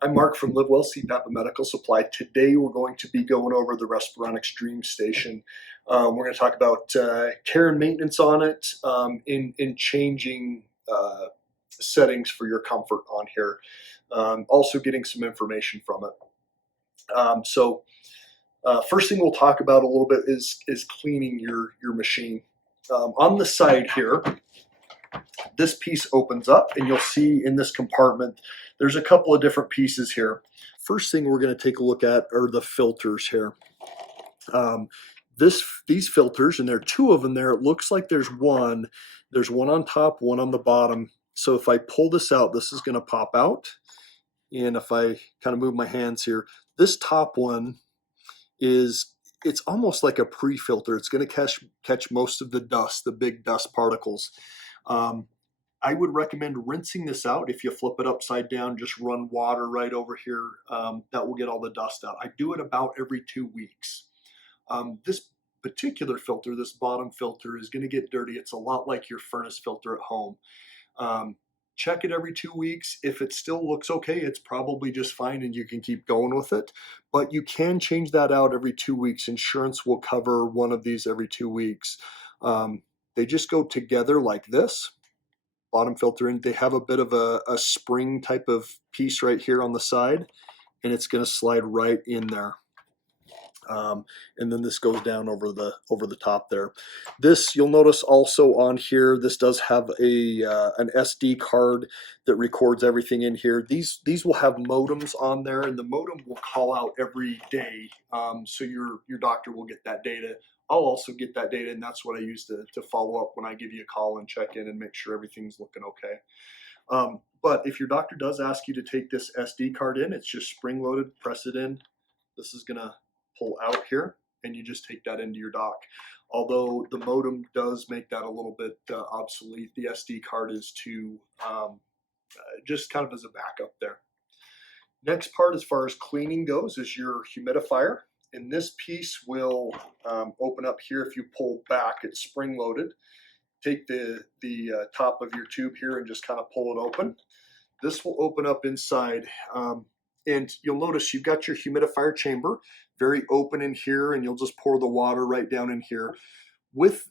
I'm Mark from LiveWell CPAP and Medical Supply. Today we're going to be going over the Respironics Dream Station. We're going to talk about care and maintenance on it, in changing settings for your comfort on here. Also getting some information from it. First thing we'll talk about a little bit is cleaning your machine. On the side here, this piece opens up and you'll see in this compartment there's a couple of different pieces here. First thing we're going to take a look at are the filters here. These filters, and there are two of them there. It looks like there's one on top, one on the bottom. So if I pull this out, this is going to pop out. And if I kind of move my hands here, this top one it's almost like a pre-filter. It's going to catch most of the dust, the big dust particles. I would recommend rinsing this out. If you flip it upside down, just run water right over here. That will get all the dust out. I do it about every 2 weeks. This particular filter, this bottom filter, is going to get dirty. It's a lot like your furnace filter at home. Check it every 2 weeks. If it still looks okay, it's probably just fine and you can keep going with it. But you can change that out every 2 weeks. Insurance will cover one of these every 2 weeks. They just go together like this. Bottom filter, and they have a bit of a spring type of piece right here on the side, and it's going to slide right in there. And then this goes down over the top there. This, you'll notice also on here, this does have an SD card that records everything in here. These will have modems on there, and the modem will call out every day, so your doctor will get that data. I'll also get that data, and that's what I use to follow up when I give you a call and check in and make sure everything's looking okay. But if your doctor does ask you to take this SD card in, it's just spring loaded, press it in. This is gonna pull out here, and you just take that into your dock. Although the modem does make that a little bit obsolete, the SD card is to just kind of as a backup there. Next part as far as cleaning goes is your humidifier. And this piece will open up here. If you pull back, it's spring loaded. Take the top of your tube here and just kind of pull it open. This will open up inside, and you'll notice you've got your humidifier chamber very open in here, and you'll just pour the water right down in here. With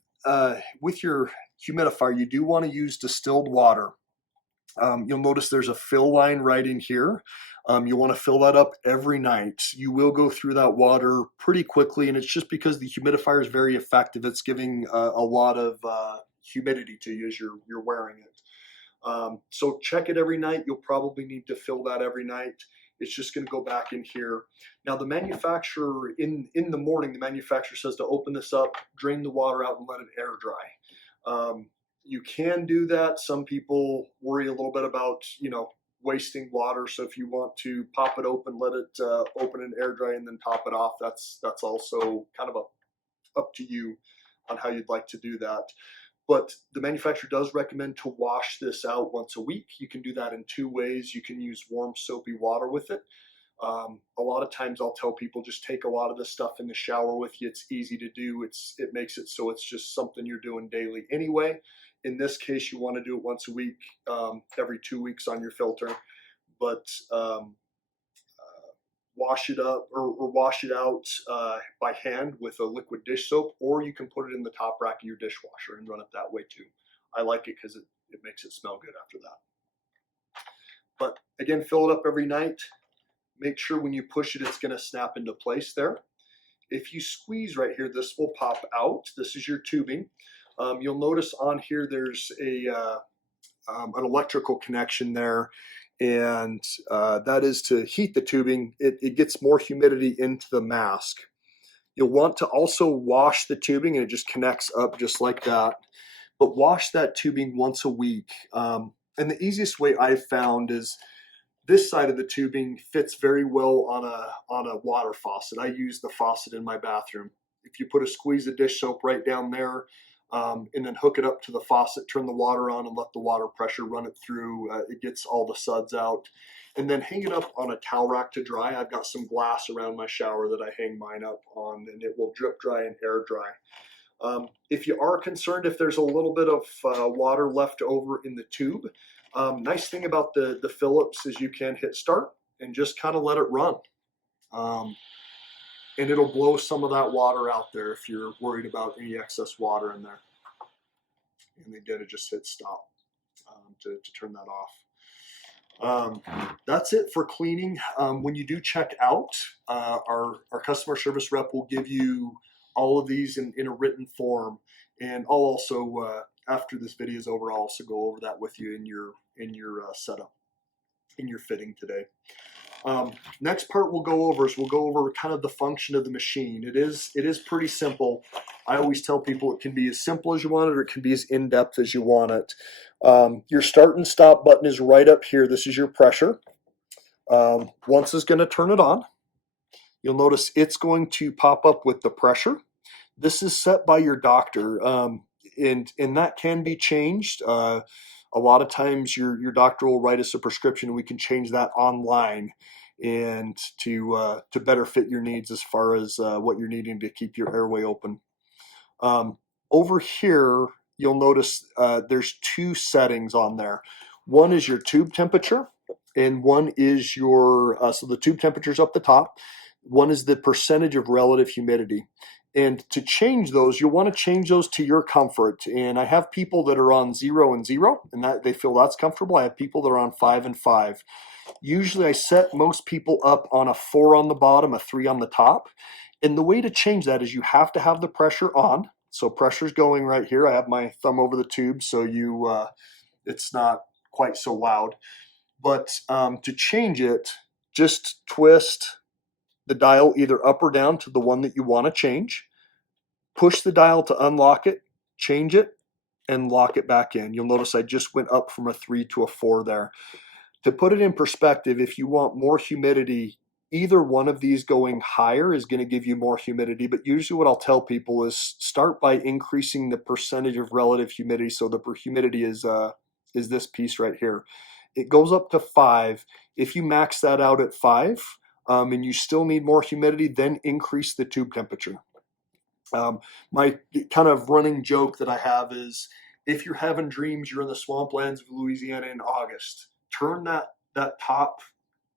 your humidifier, you do want to use distilled water. You'll notice there's a fill line right in here. You want to fill that up every night. You will go through that water pretty quickly, and it's just because the humidifier is very effective. It's giving a lot of humidity to you as you're wearing it. So check it every night. You'll probably need to fill that every night. It's just going to go back in here. Now the manufacturer, in the morning, the manufacturer says to open this up, drain the water out, and let it air dry. You can do that. Some people worry a little bit about, wasting water. So if you want to pop it open, let it open and air dry, and then top it off, that's also kind of up to you on how you'd like to do that. But the manufacturer does recommend to wash this out once a week. You can do that in 2 ways. You can use warm soapy water with it. A lot of times I'll tell people just take a lot of this stuff in the shower with you. It's easy to do. It makes it so it's just something you're doing daily anyway. In this case, you want to do it once a week, every 2 weeks on your filter. But wash it up or wash it out by hand with a liquid dish soap, or you can put it in the top rack of your dishwasher and run it that way too. I like it because it makes it smell good after that. But again, fill it up every night. Make sure when you push it, it's going to snap into place there. If you squeeze right here, this will pop out. This is your tubing. You'll notice on here there's an electrical connection there, and that is to heat the tubing. It gets more humidity into the mask. You'll want to also wash the tubing, and it just connects up just like that. But wash that tubing once a week. And the easiest way I've found is this side of the tubing fits very well on a water faucet. I use the faucet in my bathroom. If you put a squeeze of dish soap right down there, and then hook it up to the faucet, turn the water on, and let the water pressure run it through. It gets all the suds out. And then hang it up on a towel rack to dry. I've got some glass around my shower that I hang mine up on, and it will drip dry and air dry. If you are concerned if there's a little bit of water left over in the tube, nice thing about the Phillips is you can hit start, and just kind of let it run. And it'll blow some of that water out there if you're worried about any excess water in there. And they did, it just hit stop to turn that off. That's it for cleaning. When you do check out, our customer service rep will give you all of these in a written form, and I'll also after this video is over, I'll also go over that with you in your setup, in your fitting today. Next part we'll go over kind of the function of the machine. It is pretty simple. I always tell people it can be as simple as you want it, or it can be as in-depth as you want it. Your start and stop button is right up here. This is your pressure. Once it's going to turn it on, you'll notice it's going to pop up with the pressure. This is set by your doctor, and that can be changed. A lot of times your doctor will write us a prescription, and we can change that online and to better fit your needs as far as what you're needing to keep your airway open. Over here, you'll notice there's two settings on there. One is your tube temperature, and one is your, so the tube temperature is up the top. One is the percentage of relative humidity. And to change those, you'll want to change those to your comfort. And I have people that are on 0 and 0, and that they feel that's comfortable. I have people that are on 5 and 5. Usually I set most people up on a 4 on the bottom, a 3 on the top. And the way to change that is you have to have the pressure on. So pressure's going right here. I have my thumb over the tube, so it's not quite so loud. But to change it, just twist the dial either up or down to the one that you want to change. Push the dial to unlock it, change it, and lock it back in. You'll notice I just went up from a 3 to a 4 there. To put it in perspective, if you want more humidity, either one of these going higher is going to give you more humidity. But usually what I'll tell people is start by increasing the percentage of relative humidity. So the humidity is this piece right here. It goes up to 5. If you max that out at 5 and you still need more humidity, then increase the tube temperature. My kind of running joke that I have is, if you're having dreams you're in the swamplands of Louisiana in August, turn that top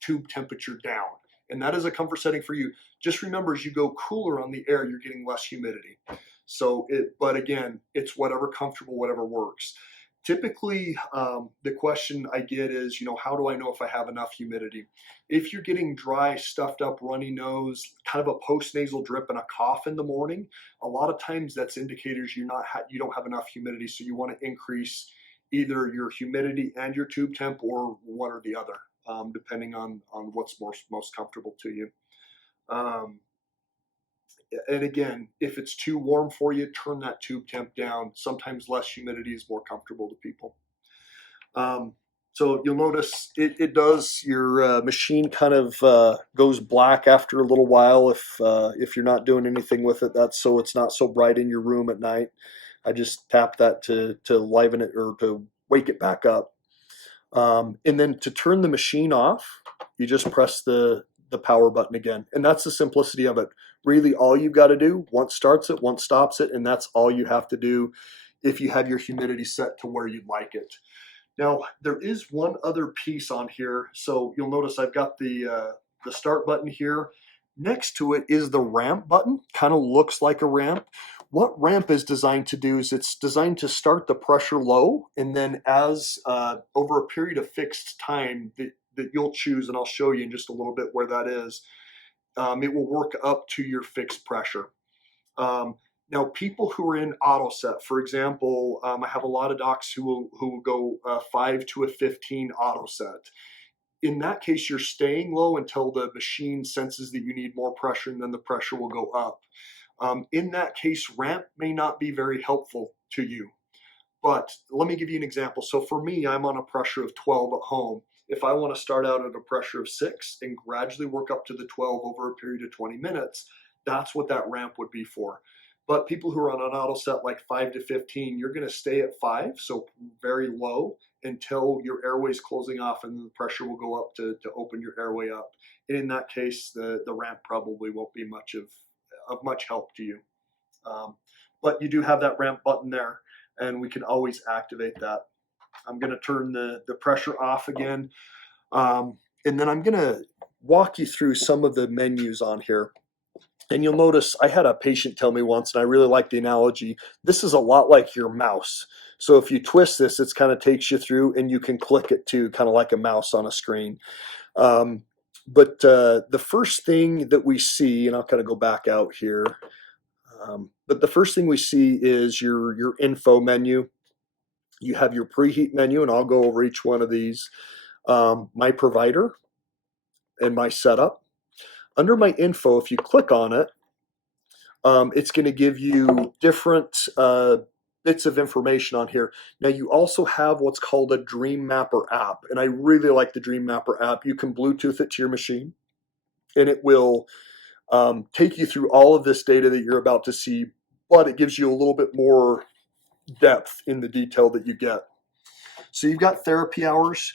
tube temperature down. And that is a comfort setting for you. Just remember, as you go cooler on the air, you're getting less humidity. But again, it's whatever comfortable, whatever works. Typically, the question I get is, how do I know if I have enough humidity? If you're getting dry, stuffed up, runny nose, kind of a post-nasal drip and a cough in the morning, a lot of times that's indicators you don't have enough humidity. So you want to increase either your humidity and your tube temp, or one or the other, depending on what's most comfortable to you. And again, if it's too warm for you, turn that tube temp down. Sometimes less humidity is more comfortable to people. So you'll notice it does, your machine kind of goes black after a little while if you're not doing anything with it. That's so it's not so bright in your room at night. I just tap that to liven it or to wake it back up. And then to turn the machine off, you just press the power button again. And that's the simplicity of it. Really, all you've got to do, once starts it, once stops it, and that's all you have to do if you have your humidity set to where you'd like it. Now, there is one other piece on here. So you'll notice I've got the start button here. Next to it is the ramp button. Kind of looks like a ramp. What ramp is designed to do is it's designed to start the pressure low, and then as over a period of fixed time that you'll choose, and I'll show you in just a little bit where that is, it will work up to your fixed pressure. Now, people who are in auto set, for example, I have a lot of docs who will go 5 to a 15 auto set. In that case, you're staying low until the machine senses that you need more pressure, and then the pressure will go up. In that case, ramp may not be very helpful to you. But let me give you an example. So for me, I'm on a pressure of 12 at home. If I want to start out at a pressure of 6 and gradually work up to the 12 over a period of 20 minutes, that's what that ramp would be for. But people who are on an auto set like 5 to 15, you're going to stay at 5, so very low, until your airway is closing off, and the pressure will go up to open your airway up. And in that case, the ramp probably won't be much of much help to you. But you do have that ramp button there, and we can always activate that. I'm going to turn the pressure off again. And then I'm going to walk you through some of the menus on here. And you'll notice I had a patient tell me once, and I really like the analogy. This is a lot like your mouse. So if you twist this, it kind of takes you through, and you can click it too, kind of like a mouse on a screen. Um, but the first thing that we see, and I'll kind of go back out here. But the first thing we see is your info menu. You have your preheat menu, and I'll go over each one of these. My provider and my setup. Under my info, if you click on it, it's going to give you different bits of information on here. Now you also have what's called a Dreammapper app, and I really like the Dreammapper app. You can Bluetooth it to your machine, and it will take you through all of this data that you're about to see, but it gives you a little bit more depth in the detail that you get. So you've got therapy hours.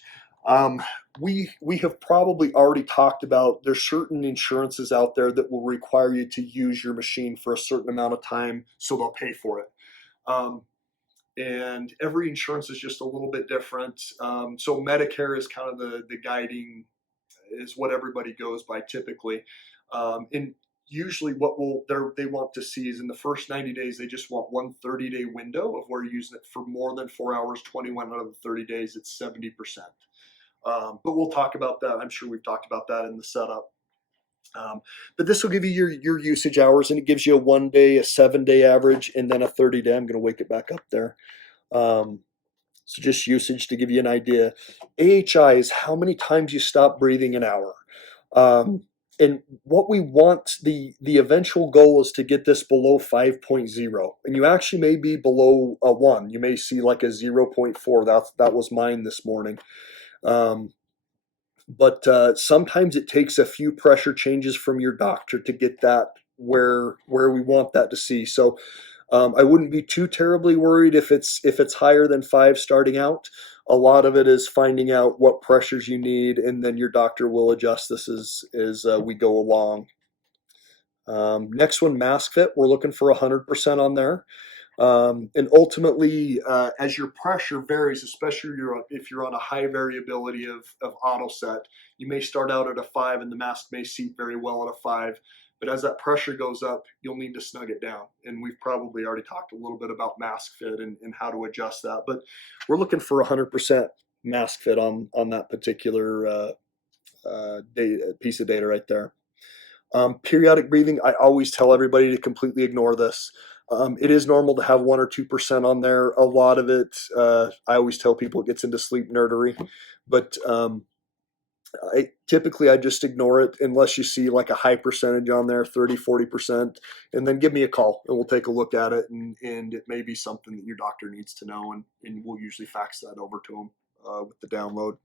We have probably already talked about there's certain insurances out there that will require you to use your machine for a certain amount of time, so they'll pay for it. And every insurance is just a little bit different. So Medicare is kind of the guiding, is what everybody goes by typically. And usually what they want to see is in the first 90 days, they just want one 30-day window of where you're using it for more than 4 hours. 21 out of the 30 days, it's 70%. But we'll talk about that. I'm sure we've talked about that in the setup. But this will give you your usage hours, and it gives you a 1 day, a 7-day average, and then a 30-day. I'm going to wake it back up there. So just usage to give you an idea. AHI is how many times you stop breathing an hour. And what we want, the eventual goal is to get this below 5.0. And you actually may be below a 1. You may see like a 0.4. That was mine this morning. But sometimes it takes a few pressure changes from your doctor to get that where we want that to see. So I wouldn't be too terribly worried if it's higher than 5 starting out. A lot of it is finding out what pressures you need, and then your doctor will adjust this as we go along. Next one, mask fit. We're looking for 100% on there. And ultimately, as your pressure varies, especially if you're on a high variability of auto set, you may start out at a 5, and the mask may seat very well at a 5. But as that pressure goes up, you'll need to snug it down. And we've probably already talked a little bit about mask fit and how to adjust that. But we're looking for 100% mask fit on that particular piece of data right there. Periodic breathing, I always tell everybody to completely ignore this. It is normal to have 1 or 2% on there. A lot of it, I always tell people it gets into sleep nerdery. But typically I just ignore it unless you see like a high percentage on there, 30, 40%, and then give me a call and we'll take a look at it, and it may be something that your doctor needs to know, and we'll usually fax that over to them with the download.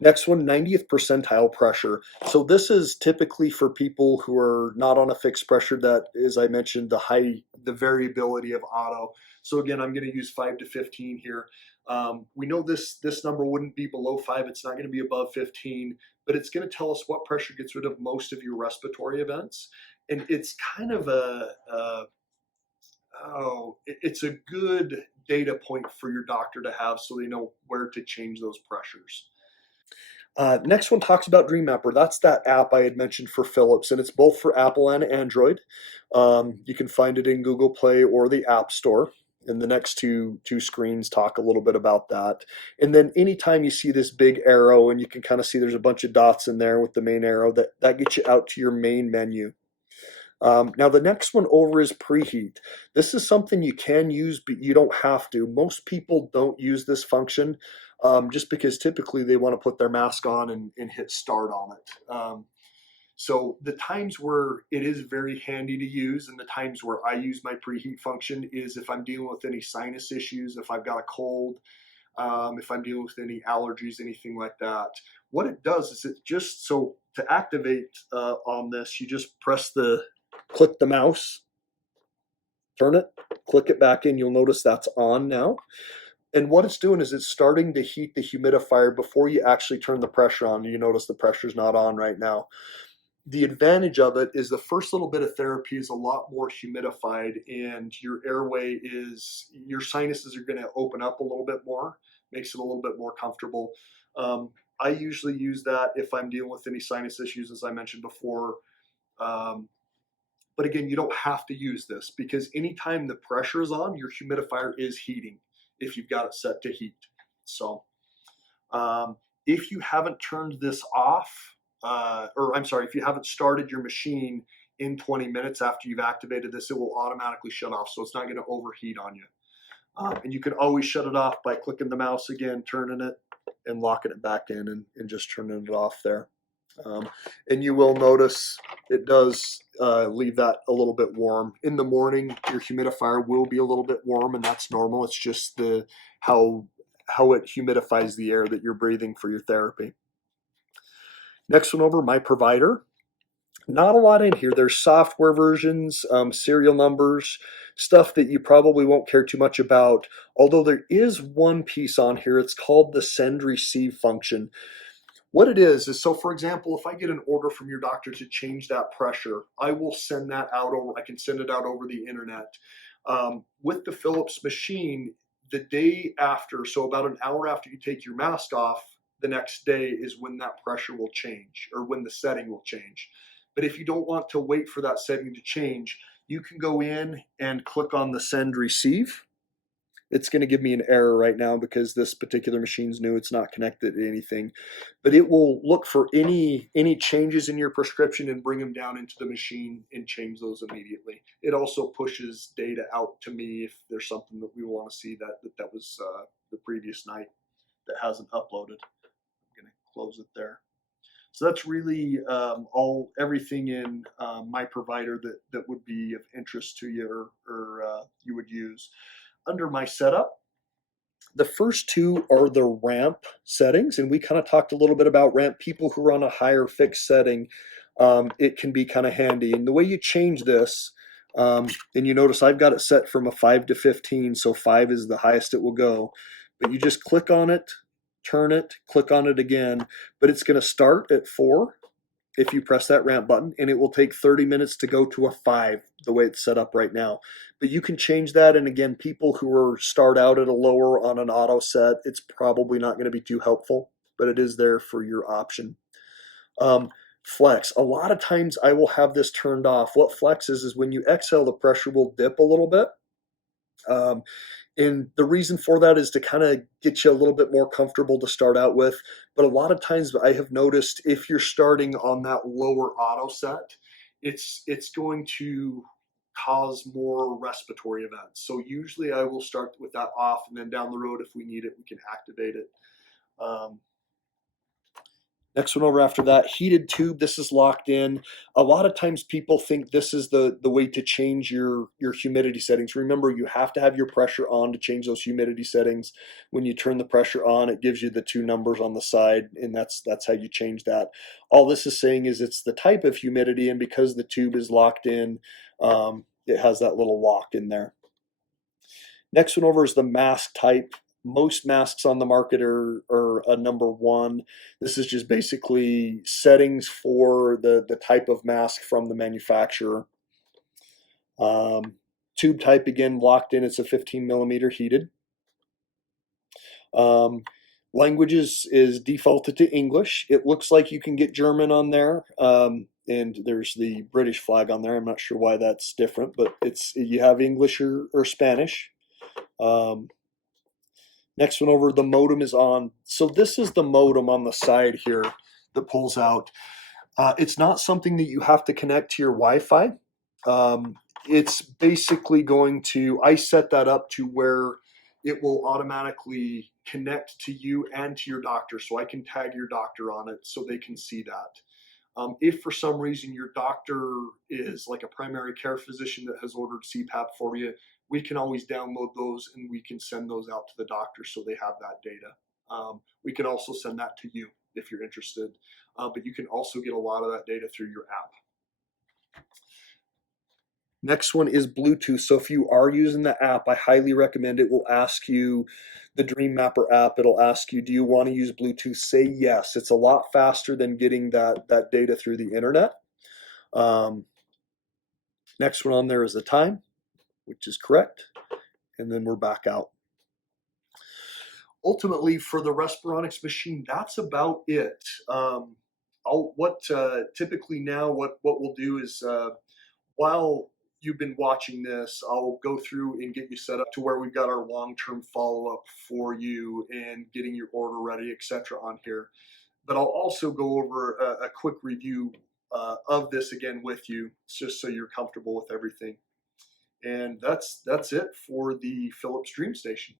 Next one, 90th percentile pressure. So this is typically for people who are not on a fixed pressure that, as I mentioned, the variability of auto. So again, I'm going to use 5 to 15 here. We know this number wouldn't be below 5. It's not going to be above 15, but it's going to tell us what pressure gets rid of most of your respiratory events. And it's kind of it's a good data point for your doctor to have so they know where to change those pressures. Next one talks about Dreammapper. That's that app I had mentioned for Philips, and it's both for Apple and Android. You can find it in Google Play or the App Store. And the next two screens talk a little bit about that. And then anytime you see this big arrow, and you can kind of see there's a bunch of dots in there with the main arrow, that gets you out to your main menu. Now the next one over is preheat. This is something you can use, but you don't have to. Most people don't use this function just because typically they want to put their mask on and hit start on it. So the times where it is very handy to use, and the times where I use my preheat function, is if I'm dealing with any sinus issues, if I've got a cold, if I'm dealing with any allergies, anything like that. What it does is it just, so to activate on this, you just click the mouse, turn it, click it back in. You'll notice that's on now. And what it's doing is it's starting to heat the humidifier before you actually turn the pressure on. You notice the pressure's not on right now. The advantage of it is the first little bit of therapy is a lot more humidified, and your sinuses are going to open up a little bit more, makes it a little bit more comfortable. I usually use that if I'm dealing with any sinus issues, as I mentioned before. Um, but again, you don't have to use this because anytime the pressure is on, your humidifier is heating if you've got it set to heat. So um, if you haven't turned this off, or I'm sorry, if you haven't started your machine in 20 minutes after you've activated this, it will automatically shut off. So it's not going to overheat on you. And you can always shut it off by clicking the mouse again, turning it, and locking it back in and just turning it off there. And you will notice it does leave that a little bit warm. In the morning, your humidifier will be a little bit warm, and that's normal. It's just the how it humidifies the air that you're breathing for your therapy. Next one over, my provider. Not a lot in here. There's software versions, serial numbers, stuff that you probably won't care too much about. Although there is one piece on here. It's called the send receive function. What it is so for example, if I get an order from your doctor to change that pressure, I will send that out over, I can send it out over the internet. With the Philips machine, the day after, so about an hour after you take your mask off, the next day is when that pressure will change or when the setting will change. But if you don't want to wait for that setting to change, you can go in and click on the send receive. It's going to give me an error right now because this particular machine's new. It's not connected to anything, but it will look for any changes in your prescription and bring them down into the machine and change those immediately. It also pushes data out to me if there's something that we want to see that was the previous night that hasn't uploaded. I'm going to close it there. So that's really everything in my provider that would be of interest to you or you would use. Under my setup, the first two are the ramp settings, and we kind of talked a little bit about ramp. People who are on a higher fixed setting, it can be kind of handy. And the way you change this, and you notice I've got it set from a 5 to 15, so 5 is the highest it will go. But you just click on it, turn it, click on it again, but it's going to start at 4 if you press that ramp button, and it will take 30 minutes to go to a 5 the way it's set up right now. But you can change that, and again, people who are start out at a lower on an auto set, it's probably not going to be too helpful, but it is there for your option. Flex. A lot of times I will have this turned off. What flex is when you exhale, the pressure will dip a little bit. And the reason for that is to kind of get you a little bit more comfortable to start out with. But a lot of times I have noticed if you're starting on that lower auto set, it's going to cause more respiratory events. So usually I will start with that off, and then down the road, if we need it, we can activate it. Next one over after that, heated tube. This is locked in. A lot of times people think this is the way to change your humidity settings. Remember, you have to have your pressure on to change those humidity settings. When you turn the pressure on, it gives you the 2 numbers on the side, and that's how you change that. All this is saying is it's the type of humidity, and because the tube is locked in, it has that little lock in there. Next one over is the mask type. Most masks on the market are a number 1. This is just basically settings for the type of mask from the manufacturer. Tube type, again, locked in. It's a 15 millimeter heated. Languages is defaulted to English. It looks like you can get German on there. And there's the British flag on there. I'm not sure why that's different, but you have English or Spanish. Next one over, the modem is on. So this is the modem on the side here that pulls out. It's not something that you have to connect to your Wi-Fi. It's basically I set that up to where it will automatically connect to you and to your doctor. So I can tag your doctor on it so they can see that. If for some reason your doctor is like a primary care physician that has ordered CPAP for you, we can always download those and we can send those out to the doctor so they have that data. We can also send that to you if you're interested, but you can also get a lot of that data through your app. Next one is Bluetooth. So if you are using the app, I highly recommend it. Will ask you, the Dreammapper app, it'll ask you, do you want to use Bluetooth? Say yes. It's a lot faster than getting that data through the internet. Next one on there is the time, which is correct. And then we're back out. ultimately for the Respironics machine, that's about it. Typically now what we'll do is while you've been watching this, I'll go through and get you set up to where we've got our long-term follow-up for you and getting your order ready, etc. on here. But I'll also go over a quick review of this again with you, just so you're comfortable with everything. And that's it for the Philips Dream Station.